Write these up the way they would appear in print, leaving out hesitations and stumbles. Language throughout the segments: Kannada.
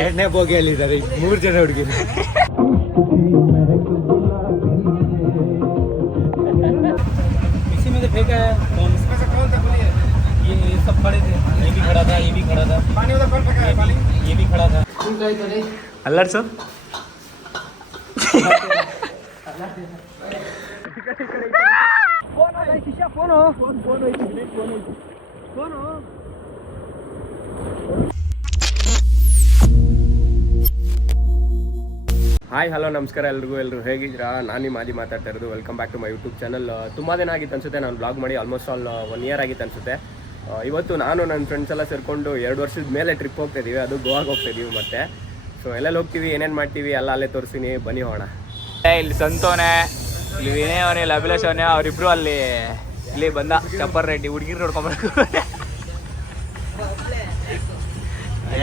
ಎರಡನೇ ಬೋಗಿಯಲ್ಲಿದ್ದಾರೆ 3 ಜನ ಹುಡುಗಿರು. इसी में तो फेंका है कौन इसमें से कौन था बोलिए ये सब खड़े थे ये भी खड़ा था ये भी खड़ा था पानी उधर कौन फेंका है पानी ये भी खड़ा था ಅಲ್ಲರ್ ಸರ್ ಹಾಯ್ ಹಲೋ ನಮಸ್ಕಾರ ಎಲ್ಲರೂ ಹೇಗಿದ್ದೀರಾ? ನಾನು ನಿಮ್ಮ ಆದಿ ಮಾತಾಡ್ತಾ ಇರೋದು. Welcome back to my YouTube channel. ತುಂಬ ದಿನ ಆಗಿತ್ತು ಅನಿಸುತ್ತೆ ನಾನು ಬ್ಲಾಗ್ ಮಾಡಿ, ಆಲ್ಮೋಸ್ಟ್ ಆಲ್ 1 ಇಯರ್ ಆಗಿತ್ತು ಅನಿಸುತ್ತೆ. ಇವತ್ತು ನಾನು ನನ್ನ ಫ್ರೆಂಡ್ಸ್ ಎಲ್ಲ ಸೇರಿಕೊಂಡು 2 ವರ್ಷದ ಮೇಲೆ ಟ್ರಿಪ್ ಹೋಗ್ತಾಯಿದ್ದೀವಿ. ಅದು ಗೋವಾಗೆ ಹೋಗ್ತಾಯಿದ್ದೀವಿ. ಮತ್ತೆ ಸೊ ಎಲ್ಲೆಲ್ಲಿ ಹೋಗ್ತೀವಿ, ಏನೇನು ಮಾಡ್ತೀವಿ ಎಲ್ಲ ಅಲ್ಲೇ ತೋರಿಸ್ತೀನಿ, ಬನ್ನಿ ಹೋಗೋಣ. ಇಲ್ಲಿ ಸಂತೋನೆ, ಇಲ್ಲಿ ವಿನಯ್ ಅವನೇ, ಇಲ್ಲಿ ಅಭಿಲಾಷ್ ಅವನೇ, ಅವರಿಬ್ರು ಇಲ್ಲಿ ಬಂದ ಚಪ್ಪರ್ ರೆಡ್ಡಿ ಹುಡುಗಿರು ನೋಡ್ಕೊಂಬರ್ಬೇಕು.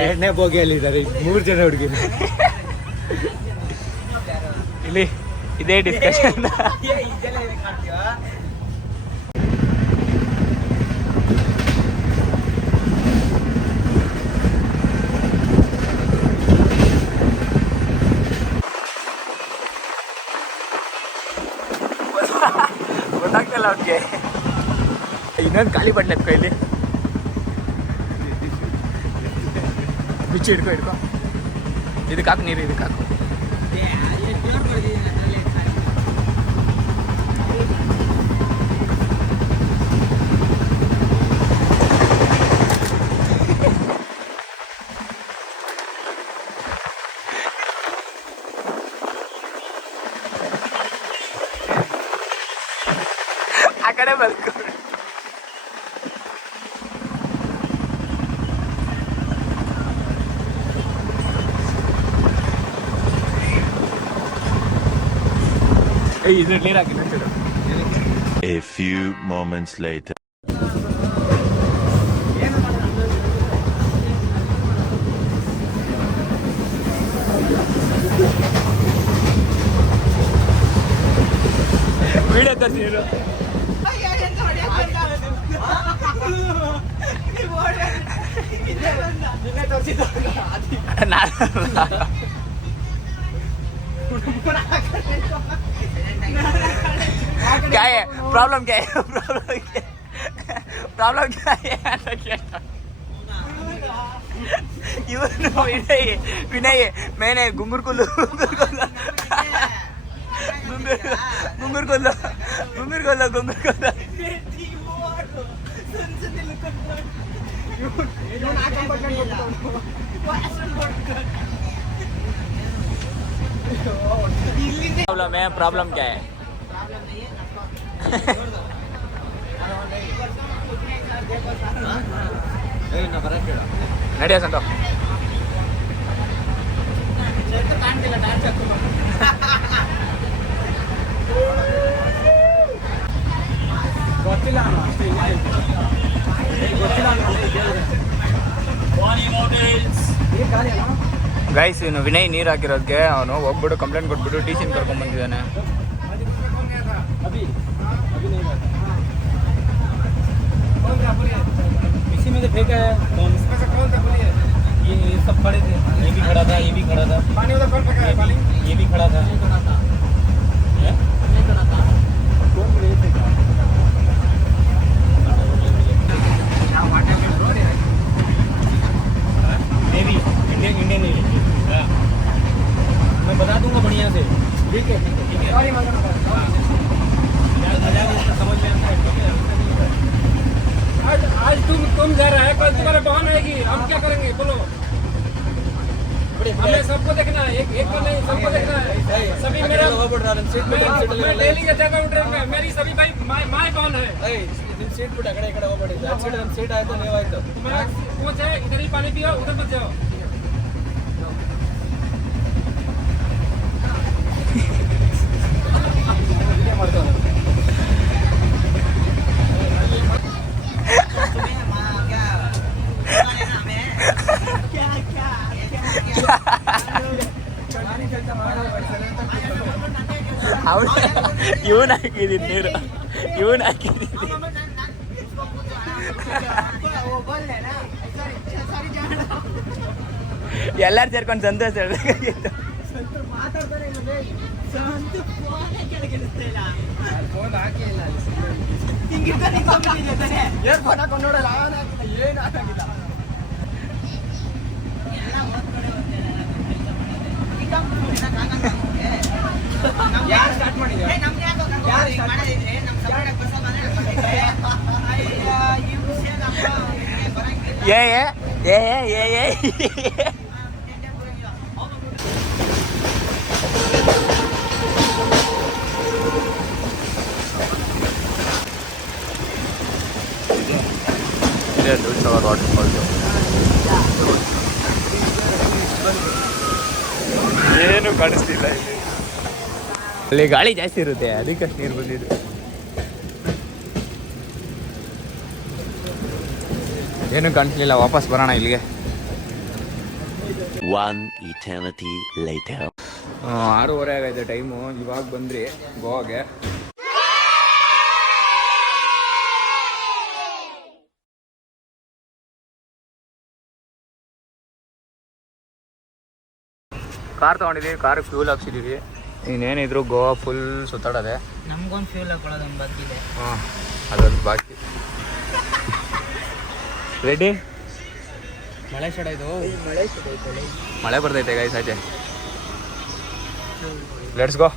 ಎರಡನೇ ಬೋಗಿಯಲ್ಲಿದ್ದಾರೆ 3 ಜನ ಹುಡುಗಿರು. ಇಲ್ಲಿ ಇದೇ ಡಿಸ್ಕಷನ್. ಗೊತ್ತಾಗ್ತಲ್ಲ ಅವ್ರಿಗೆ. ಇನ್ನೊಂದು ಖಾಲಿ ಬಟ್ಟೆ ಎತ್ಕೊ, ಇಲ್ಲಿ ಬಿಚ್ಚಿ ಹಿಡ್ಕೊ. ಇದಕ್ಕೆ ಹಾಕು ನೀರು, ಇದಕ್ಕೆ ಹಾಕು. ಆ ಕಡೆ ಬರ್ಕೊ. ಇದ್ರ ನೀರು ಹಾಕಿ. A few moments later. Video ತರಿಸಿ ನೀರು. क्या है प्रॉब्लम, क्या है प्रॉब्लम क्या है ಇವನು ವಿನಯ್ ಮೇನೆ ಗುಂಗುರ್ ಕೊಲ್ಲು प्रॉब्लम क्या है? ನಡೆಯ ಸಂತ ಗೈಸ್. ಇವನು ವಿನಯ್ ನೀರು ಹಾಕಿರೋದಕ್ಕೆ ಅವನು ಹೋಗ್ಬಿಟ್ಟು ಕಂಪ್ಲೇಂಟ್ ಕೊಟ್ಬಿಟ್ಟು ಟಿ ಸಿನ ಕರ್ಕೊಂಡ್ ಬಂದಿದ್ದಾನೆ. इसी में तो फेंका है कौन इसमें से कौन था बोलिए ये सब खड़े थे ये भी खड़ा था ये भी खड़ा था पानी उधर कौन फेंका है पानी ये भी खड़ा था कौन ले फेंका नेवी इंडियन नेवी. मैं बता दूंगा बढ़िया से. ठीक है सॉरी समझ में आता है. आज तुम जा रहा है, कल तुम्हारा बहन आएगी, हम क्या करेंगे बोलो? हमें सबको देखना है, एक को नहीं सबको देखना है. सभी मेरा मैं डेली ये जगह उठेगा, मेरी सभी भाई माय बहन है. सीट पर अकड़े इकड़े होगबड़ी सीट आए तो नहीं आए तो पहुंचे इधर ही पानी पियो, उधर मत जाओ. ಇವನ್ ಹಾಕಿದ್ದೀನಿ ನೀರು, ಇವನ್ ಹಾಕಿದ್ದೀನಿ. ಎಲ್ಲಾರು ಸೇರ್ಕೊಂಡು ಸಂತೋಷ ಹೇಳ್ಬೇಕಾಗಿತ್ತು. ಫೋನ್ ಹಾಕಿ ಇಲ್ಲ ಏರ್ಫೋನ್ ಹಾಕೊಂಡು ನೋಡಲ್ಲ ಆನ್ ಆಗಿಲ್ಲ ಏನು ಆಗಿಲ್ಲ. ಯಾರು ಸ್ಟಾರ್ಟ್ ಮಾಡಿದ್ರು? ಏ ಏ ಏ ಏ ಏನು ಕಾಣಿಸ್ತಿಲ್ಲ ಇಲ್ಲಿ. ಅಲ್ಲಿ ಗಾಳಿ ಜಾಸ್ತಿ ಇರುತ್ತೆ, ಅದಕ್ಕಷ್ಟು ನೀರು ಬಂದಿದ್ದು. ಏನು ಕಾಣಿಸ್ಲಿಲ್ಲ, ವಾಪಸ್ ಬರೋಣ ಇಲ್ಲಿಗೆ. 1 eternity later. 6:30 ಆಗೈತೆ ಟೈಮು. ಇವಾಗ ಬಂದ್ರಿ ಗೋವಾಗೆ. ಕಾರ್ ತೊಗೊಂಡಿದ್ದೀವಿ, ಕಾರಿಗೆ ಫ್ಯೂಲ್ ಹಾಕ್ಸಿದ್ದೀವಿ. ಇನ್ನೇನಿದ್ರು ಗೋವಾ ಫುಲ್ ಸುತ್ತಾಡೋದೆ. ನಮ್ಗೊಂದು ಫ್ಯೂಲ್ ಹಾಕೊಳ್ಳೋದೊಂದು ಬಾಕಿ ಇದೆ. ಹಾಂ, ಅದೊಂದು ಬಾಕಿ. ರೆಡಿ? ಮಳೆ ಸ್ಟಾರ್ಟ್ ಆಯ್ತು. ಮಳೆ ಬರ್ತೈತೆ ಗೈಸ್ ಆಚೆ. Let's go.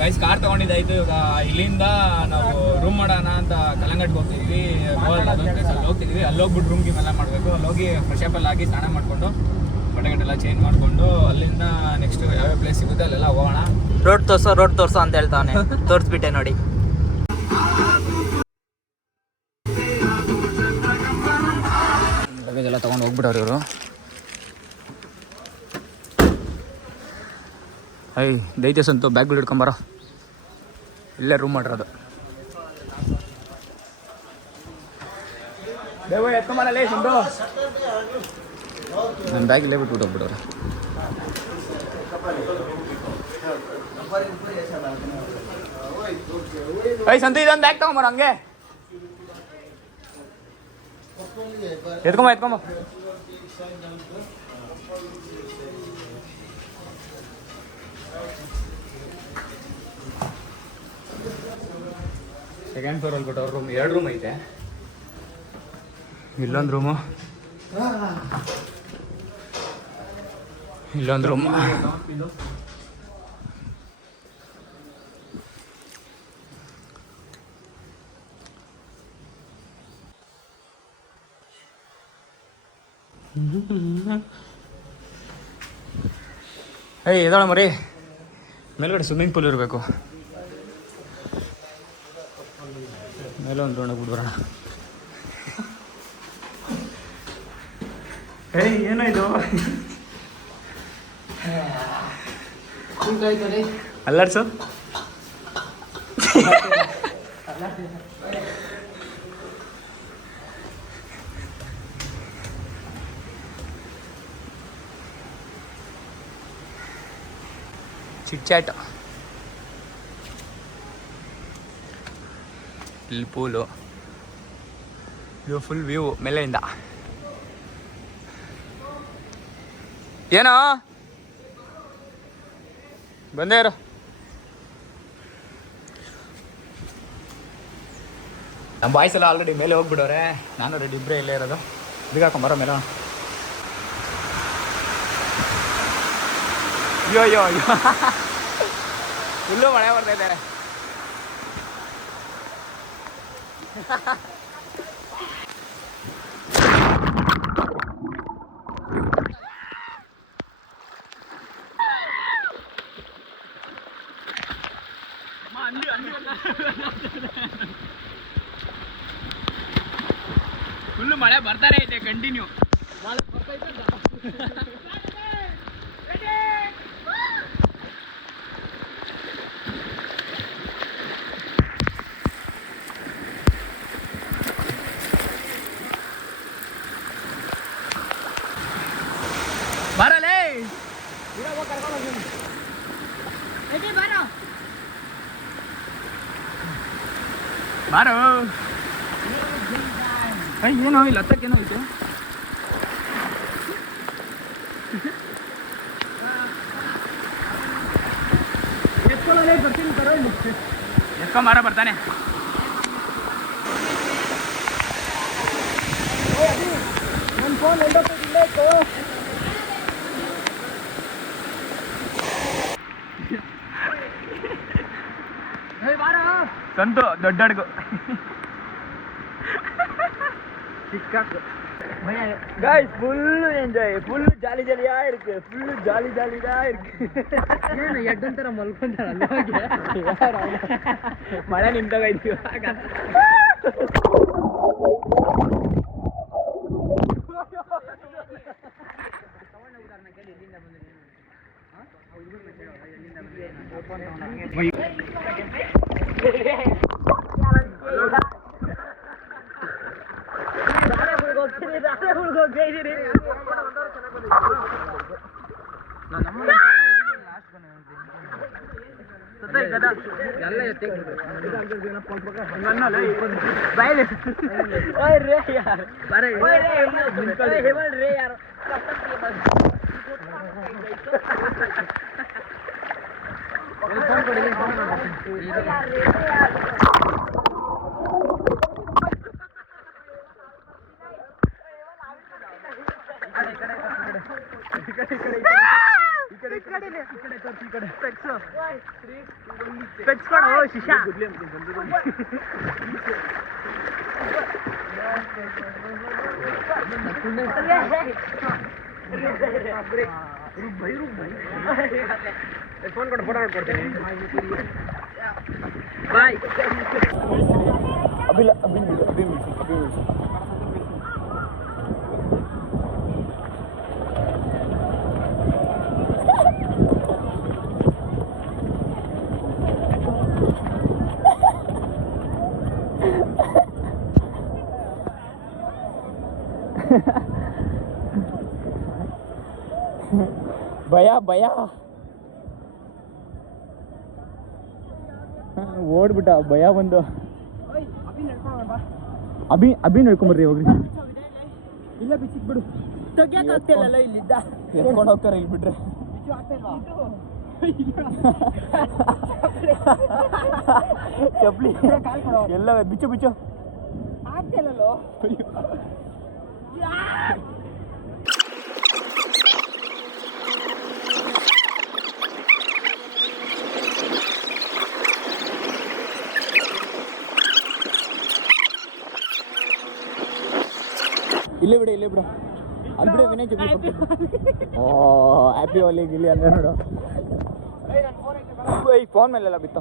ಗೈಸ್ ಕಾರ್ ತೊಗೊಂಡಿದ್ದಾಯ್ತು. ಇವಾಗ ಇಲ್ಲಿಂದ ನಾವು ರೂಮ್ ಮಾಡೋಣ ಅಂತ ಕಲ್ಲಂಗಡ್ಗೆ ಹೋಗ್ತಿದ್ವಿ. ಗೋವಲ್ಲಿ ಅದೊಂದು ಪ್ಲೇಸಲ್ಲಿ ಹೋಗ್ತಿದ್ವಿ. ಅಲ್ಲಿ ಹೋಗ್ಬಿಟ್ಟು ರೂಮ್ ಗಿಮ್ ಎಲ್ಲ ಮಾಡಬೇಕು. ಅಲ್ಲಿ ಹೋಗಿ ಫ್ರೆಶ್ ಅಪ್ ಎಲ್ಲ ಆಗಿ ಸ್ನಾನ ಮಾಡಿಕೊಂಡು ಬಟ್ಟೆಗಟ್ಟೆಲ್ಲ ಚೇಂಜ್ ಮಾಡಿಕೊಂಡು ಅಲ್ಲಿಂದ ನೆಕ್ಸ್ಟ್ ಯಾವ್ಯಾವ ಪ್ಲೇಸ್ ಸಿಗುತ್ತೆ ಅಲ್ಲೆಲ್ಲ ಹೋಗೋಣ. ರೋಡ್ ತೋರ್ಸೋ ಅಂತ ಹೇಳ್ತಾನೆ. ತೋರಿಸ್ಬಿಟ್ಟೆ ನೋಡಿ. ಲಗೇಜ್ ಎಲ್ಲ ತೊಗೊಂಡು ಹೋಗ್ಬಿಟ್ಟವ್ರು ಇವರು. ದೈತ್ಯ ಸಂತು ಬ್ಯಾಗ್ಗಳು ಹಿಡ್ಕೊಂಬರೋ. ಇಲ್ಲೇ ರೂಮ್ ಮಾಡಿರೋದು. ಎತ್ಕೊಂಬರಲ್ಲೇ ಸಂತು. ನನ್ನ ಬ್ಯಾಗ್ ಇಲ್ಲೇ ಬಿಟ್ಬಿಟ್ಟು ಹೋಗ್ಬಿಡೋರು. ಸಂತು ಇದೊಂದು ಬ್ಯಾಗ್ ತಗೊಂಬರ. ಹಂಗೆ ಎತ್ಕೊಂಬ. ಸೆಕೆಂಡ್ ಫ್ಲೋರಲ್ಲಿ ಕೊಟ್ಟವ್ರ ರೂಮ್. 2 ರೂಮ್ ಐತೆ. ಇಲ್ಲೊಂದು ರೂಮು, ಇಲ್ಲೊಂದು ರೂಮ್. ಎದಾಳ ಮರಿ. ಮೇಲ್ಗಡೆ ಸ್ವಿಮ್ಮಿಂಗ್ ಪೂಲ್ ಇರಬೇಕು. ಮೇಲೆ ಒಂದು ರೌಂಡ್ ಬಿಟ್ಟು ಬರೋಣ. ಏನಾಯ್ತು? ಅಲ್ಲಾಡ್ಸು. Chit chat. ಇಲ್ಲಿ ಪೂಲು. ಇದು ಫುಲ್ ವ್ಯೂ ಮೇಲೆಯಿಂದ. ಏನೋ ಬಂದೇ ಇರು. ನಮ್ಮ ಬಾಯ್ಸ್ ಎಲ್ಲ ಆಲ್ರೆಡಿ ಮೇಲೆ ಹೋಗ್ಬಿಡೋರೆ. ನಾನು ರೆಡಿ, ಇಬ್ಬರೇ ಇಲ್ಲೇ ಇರೋದು. ಬೀಗ ಹಾಕೊಂಬರೋ ಮೇಲೆ. ಅಯ್ಯೋ ಫುಲ್ಲು ಮಳೆ ಬರ್ತೈತೆ. ಫುಲ್ಲು ಮಳೆ ಬರ್ತಾನೆ ಐತೆ ಕಂಟಿನ್ಯೂ. ಬರಲೇ ಬಾರೋ ಏನೋ ಇಲ್ಲಿ ಹತ್ತಕ್ಕೇನೋ ಐತೆ ಎತ್ಕೊಂಡ್ ಮಾರ ಬರ್ತಾನೆ. ಸಂತು ದೊಡ್ಡ ಅಡ್ಗು guys full enjoy, full jolly ಜಾಲಿಯಾ ಇருக்கு, ಫುಲ್ ಜಾಲಿ ಜಾಲಿಯಾ ಇருக்கு. ಏನು ಎಡ್ಡಂತರ ಮಲ್ಕೊಂತಾರಲ್ಲ ಮಳೆ ನಿಂತಾಗ ಇದ್ದೀವಿ. ಫೋನ್ ಕೊಟ್ಟು ಫೋಟೋ ಕೊಡ್ತೀನಿ. ಬಾಯ್. ಅಭಿಲ ಭಯ ಓಡ್ಬಿಟ್ಟ, ಭಯ ಬಂದು. ಅಭಿ ನಡ್ಕೊಂಬರ್ರಿ ಹೋಗ್ರಿ. ಇಲ್ಲ ಬಿಚ್ಚಿಕ್ ಬಿಡು, ತೆಗಿಯಕ್ಕಾಗ್ತಿಲ್ಲ ಇಲ್ಲಿದ್ದ. ಎತ್ಕೊಂಡು ಹೋಗ್ತಾರೆ ಇಲ್ಲಿ ಬಿಟ್ರೆ. ಚಪ್ಲಿ ಎಲ್ಲ ಬಿಚ್ಚು ಆಗ್ತಿಲ್ಲೋ. ಇಲ್ಲೇ ಬಿಡು ಅಲ್ಲಿ ಬಿಡು ವಿನಯ್ ಚಪ್ಲಿ. ಓ ಹ್ಯಾಪಿ ಹೋಲಿಗೆ ಇಲ್ಲಿ ಅಂದ್ರೆ ನೋಡು. ಈ ಫೋನ್ ಮೇಲೆಲ್ಲ ಬಿತ್ತು.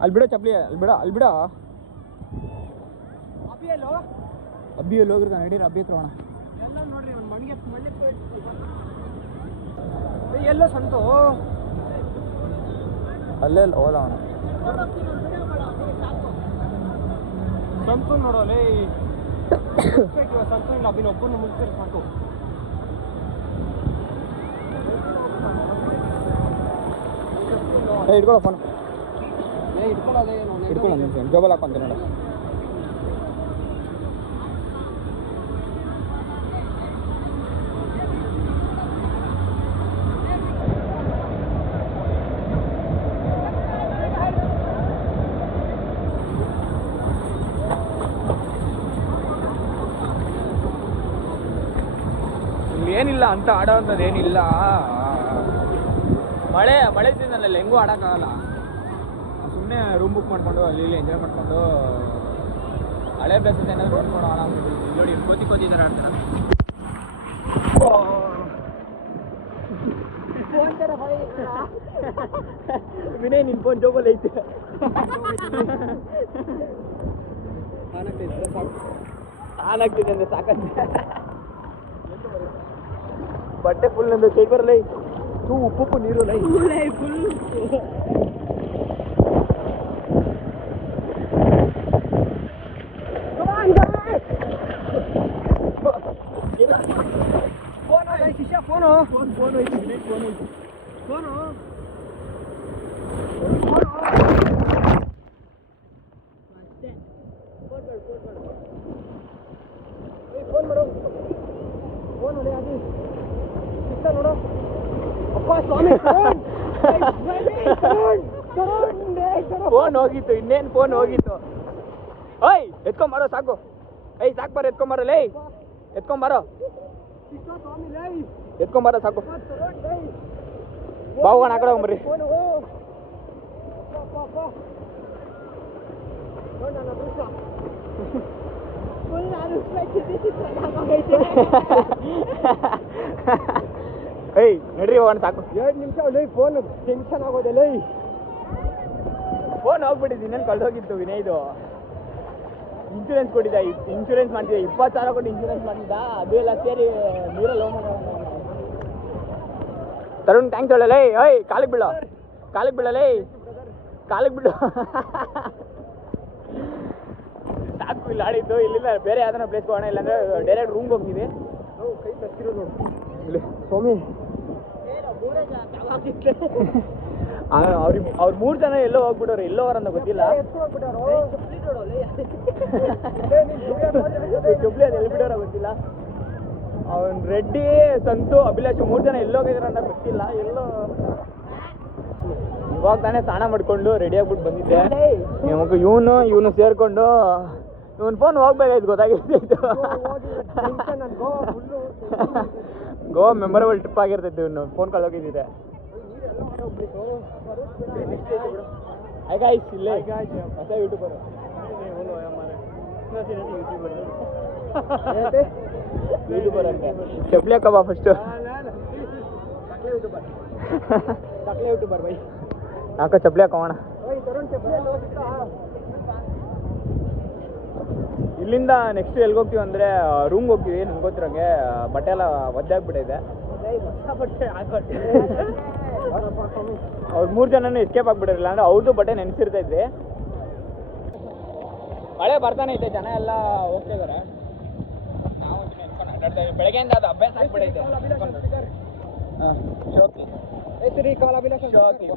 ಅಲ್ಲಿ ಬಿಡೋ ಚಪ್ಲಿ, ಅಲ್ಲಿ ಬಿಡ. ಅಬ್ಬಿಯಲ್ಲಿ ಹೋಗಿರ್ತಾನೆ, ನಡೀರಿ ಅಬ್ಬಿ ಹತ್ರ ಹೋಣ. ಎಲ್ಲೋ ಸಂತು ಅಲ್ಲೇ ಹೋದ ಅವನು. ಸಂತು ನೋಡೋಲೆ ಸಂತು ಅಭಿನ ಒಬ್ಬನ ಮುಗಿಸಿದ್ರೆ ಸಾಕು. ಇಟ್ಕೊಳ್ಳೋ ಫೋನ್, ಇಟ್ಕೊಳ್ಳೋ ಜೋಬಲ್ ಹಾಕೊಂತ ನೋಡ. ಏನಿಲ್ಲ ಅಂತ ಆಡೋವಂಥದ್ದು ಏನಿಲ್ಲ. ಮಳೆ ಸೀಸನಲ್ಲಿ ಹೆಂಗೂ ಆಡೋಕ್ಕಾಗಲ್ಲ. ಸುಮ್ಮನೆ ರೂಮ್ ಬುಕ್ ಮಾಡಿಕೊಂಡು ಅಲ್ಲಿ ಇಲ್ಲಿ ಎಂಜಾಯ್ ಮಾಡಿಕೊಂಡು ಹಳೆ ಪ್ಲೇಸಸ್ ಏನಾದ್ರು ನೋಡ್ಕೊಂಡು ಆಡ ನೋಡಿ. ಕೋತಿ ಥರ ಆಡ್ತಾರೆ. ವಿನಯ್ ನಿನ್ ಫೋನ್ ಜೋಬಲ್ಲಿ ಐತೆ. ಆನಾಗ್ತಿದೆ ಅಂದರೆ ಸಾಕಂತೆ. ಬಟ್ಟೆ ಫುಲ್ ನಂದು ಕೈ ಬರಲ್ಲ. ಉಪ್ಪು ನೀರು ಫುಲ್. ಫೋನು ಫೋನ್ ಹೋಗಿತ್ತು, ಇನ್ನೇನು ಫೋನ್ ಹೋಗಿತ್ತು. ಓಯ್ ಎತ್ಕೊಂಬಾರೋ ಸಾಕು. ಏಯ್ ಸಾಕು ಬರೋ, ಎತ್ಕೊಂಬಾರೋ ಲೇ, ಎತ್ಕೊಂಬಾರೋ ಸಾಕು. ಬಾವುಗಣ ಆ ಕಡೆ ಹೋಗ್ಬರ್ರಿ. ಏಯ್ ನಡ್ರಿ ಹೋಗೋಣ ಸಾಕು. 2 ನಿಮಿಷ ಫೋನ್ ಟೆನ್ಷನ್ ಆಗೋದಿಲ್ಲ. ಫೋನ್ ಹೋಗ್ಬಿಟ್ಟಿದ್ದು, ಇನ್ನೇನು ಕಳ್ದೋಗಿತ್ತು ವಿನಯ್ದು. ಇನ್ಶೂರೆನ್ಸ್ ಕೊಟ್ಟಿದ್ದ, ಇನ್ಶೂರೆನ್ಸ್ ಮಾಡ್ತಿದ್ದೆ, 20,000 ಕೊಟ್ಟು ಇನ್ಶೂರೆನ್ಸ್ ಮಾಡಿದ್ದ. ಅದು ಎಲ್ಲ ಸೇರಿ ನೀರಲ್ಲಿ ಹೋಗ್ ಮಾಡೋಣ. ತರುಣ್ ಥ್ಯಾಂಕ್ಸ್ ಹೇಳಲೇ. ಓಯ್ ಕಾಲಿಗೆ ಬೀಳೋ, ಕಾಲಿಗೆ ಬೀಳಲೇ, ಕಾಲಿಗೆ ಬಿಡು. ಸಾಕು ಇಲ್ಲಿ ಆಡಿದ್ದು. ಇಲ್ಲಿಂದ ಬೇರೆ ಯಾವ್ದಾರ ಪ್ಲೇಸ್ಗೆ ಹೋಗೋಣ, ಇಲ್ಲಾಂದ್ರೆ ಡೈರೆಕ್ಟ್ ರೂಮ್ಗೆ ಹೋಗ್ತೀವಿ. ಕೈ ತರ್ತಿರೋದು ಇಲ್ಲಿ ಸ್ವಾಮಿ. ಅವ್ರು 3 ಜನ ಎಲ್ಲೋ ಹೋಗ್ಬಿಟ್ಟವ್ರು, ಎಲ್ಲೋ ಅವರನ್ನ ಗೊತ್ತಿಲ್ಲ. ಜುಬ್ಲಿ ಅದು ಎಲ್ಲಿ ಬಿಡೋರ ಗೊತ್ತಿಲ್ಲ. ಅವನ್ ರೆಡ್ಡಿ, ಸಂತು, ಅಭಿಲಾಷ್ 3 ಜನ ಎಲ್ಲೋ ಹೋಗಿದಾರ ಅಂತ ಗೊತ್ತಿಲ್ಲ. ಎಲ್ಲೋ ಇವಾಗ ತಾನೇ ಸ್ನಾನ ಮಾಡ್ಕೊಂಡು ರೆಡಿ ಆಗ್ಬಿಟ್ಟು ಬಂದಿದ್ದೆ. ನಮಗೆ ಇವನು ಸೇರ್ಕೊಂಡು ಇವನ್ ಫೋನ್ ಹೋಗ್ಬೇಕಾಯ್ತು, ಗೊತ್ತಾಗಿರ್ತಿತ್ತು. ಗೋವಾ ಮೆಮೊರೇಬಲ್ ಟ್ರಿಪ್ ಆಗಿರ್ತೈತೆ. ಇವನು ಫೋನ್ ಕಳ್ದೋಗಿದ್ದಿದೆ. ಇಲ್ಲೇ ಹೊಸ ಯೂಟ್ಯೂಬರ್ ಅಂತೆ. ಚಪ್ಲಿ ಹಾಕಬಾ ಫಸ್ಟು. ಯೂಟ್ಯೂಬರ್ ಬೈ ಹಾಕೋ, ಚಪ್ಲಿ ಹಾಕೋಣ. ಇಲ್ಲಿಂದ ನೆಕ್ಸ್ಟ್ ಎಲ್ಲಿಗೆ ಹೋಗ್ತೀವಿ ಅಂದರೆ ರೂಮ್ಗೆ ಹೋಗ್ತೀವಿ. ನಮ್ಗೆ ಗೊತ್ತಿರೋಂಗೆ ಬಟ್ಟೆ ಎಲ್ಲ ಒದ್ದಾಗ್ಬಿಟ್ಟಿದೆ. ಅವ್ರು 3 ಜನನೂ ಎಸ್ಕೇಪ್ ಆಗ್ಬಿಟ್ಟಿರಲಿಲ್ಲ, ಅಂದರೆ ಅವ್ರದ್ದು ಬಟ್ಟೆ ನೆನೆಸಿರ್ತೈದ್ರಿ. ಮಳೆ ಬರ್ತಾನೆ ಐತೆ, ಜನ ಎಲ್ಲ ಹೋಗ್ತಾ ಇದಾರೆ. ನಾವು ನೆನ್ಕೊಂಡು ಆಟಾಡ್ತಾ ಇದ್ದೀವಿ. ಬೆಳಗ್ಗೆಯಿಂದ ಅದು ಅಭ್ಯಾಸ ಆಗ್ಬಿಟ್ಟೈತೆ.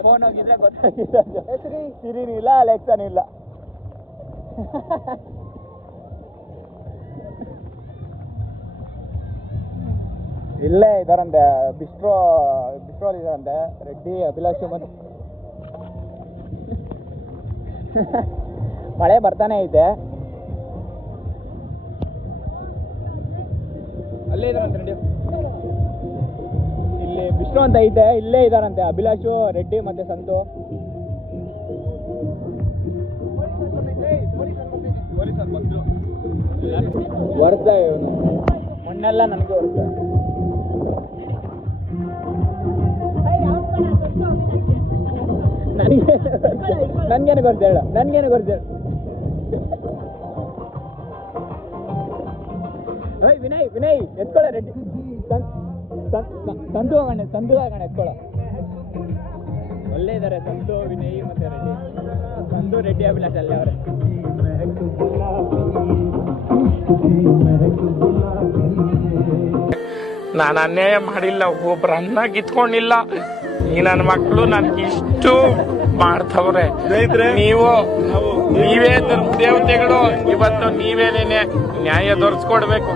ಫೋನ್ ಹೋಗಿದ್ರೆ ಗೊತ್ತಾಗಿಲ್ಲ. ಸಿರಿನೂ ಇಲ್ಲ, ಅಲೆಕ್ಸಾನೂ ಇಲ್ಲ. ಇಲ್ಲೇ ಇದಾರಂತೆ, ಬಿಸ್ಟ್ರೋ ಇದಾರಂತೆ. ರೆಡ್ಡಿ, ಅಭಿಲಾಷ್ ಮತ್ತು ಮಳೆ ಬರ್ತಾನೆ ಐತೆ. ಅಲ್ಲೇ ಇದಾರಂತೆ ರೆಡ್ಡಿ. ಇಲ್ಲಿ ಬಿಸ್ಟ್ರೋ ಅಂತ ಐತೆ, ಇಲ್ಲೇ ಇದಾರಂತೆ ಅಭಿಲಾಷು, ರೆಡ್ಡಿ ಮತ್ತೆ ಸಂತು. ವರ್ತ ಇವನು ಮಣ್ಣೆಲ್ಲ ನನಗೆ ವರ್ತ. ನನ್ಗೇನು ಗೊತ್ತ ಹೇಳ, ನನ್ಗೇನು ಗೊತ್ತ ಹೇಳ. ವಿನಯ್ ಎತ್ಕೊಳ್ಳ. ರೆಡ್ಡಿ ಸಂತು ಹೋಗೋಣ ಎತ್ಕೊಳ್ಳ. ಒಳ್ಳೆ ಇದ್ದಾರೆ ಸಂತು, ವಿನಯ್ ಮತ್ತೆ ರೆಡ್ಡಿ. ಸಂತು, ರೆಡ್ಡಿ, ಅಭಿಲಾಷ್ ಅಲ್ಲೇ ಅವರೇ. ನಾನು ಅನ್ಯಾಯ ಮಾಡಿಲ್ಲ, ಒಬ್ರು ಅನ್ನ ಕಿತ್ಕೊಂಡಿಲ್ಲ. ಈ ನನ್ನ ಮಕ್ಕಳು ನನ್ಗಿಷ್ಟು ಮಾಡ್ತವ್ರೆ. ನೀವೇ ದೇವತೆಗಳು. ಇವತ್ತು ನೀವೇನೇನೆ ನ್ಯಾಯ ದೊರಸ್ಕೊಡ್ಬೇಕು.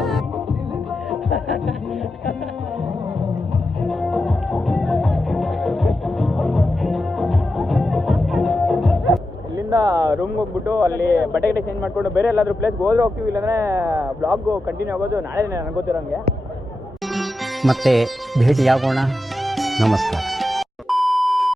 ಇಲ್ಲಿಂದ ರೂಮ್ಗೆ ಹೋಗ್ಬಿಟ್ಟು ಅಲ್ಲಿ ಬಟ್ಟೆ ಚೇಂಜ್ ಮಾಡ್ಕೊಂಡು ಬೇರೆ ಎಲ್ಲಾದ್ರೂ ಪ್ಲೇಸ್ಗೆ ಹೋದ್ರೆ ಹೋಗ್ತೀವಿ, ಇಲ್ಲಾಂದ್ರೆ ಬ್ಲಾಗ್ ಕಂಟಿನ್ಯೂ ಆಗೋದು ನಾಳೆ ನನಗೆ ಗೊತ್ತಿರೋಂಗೆ. ಮತ್ತೆ ಭೇಟಿಯಾಗೋಣ. ನಮಸ್ಕಾರ.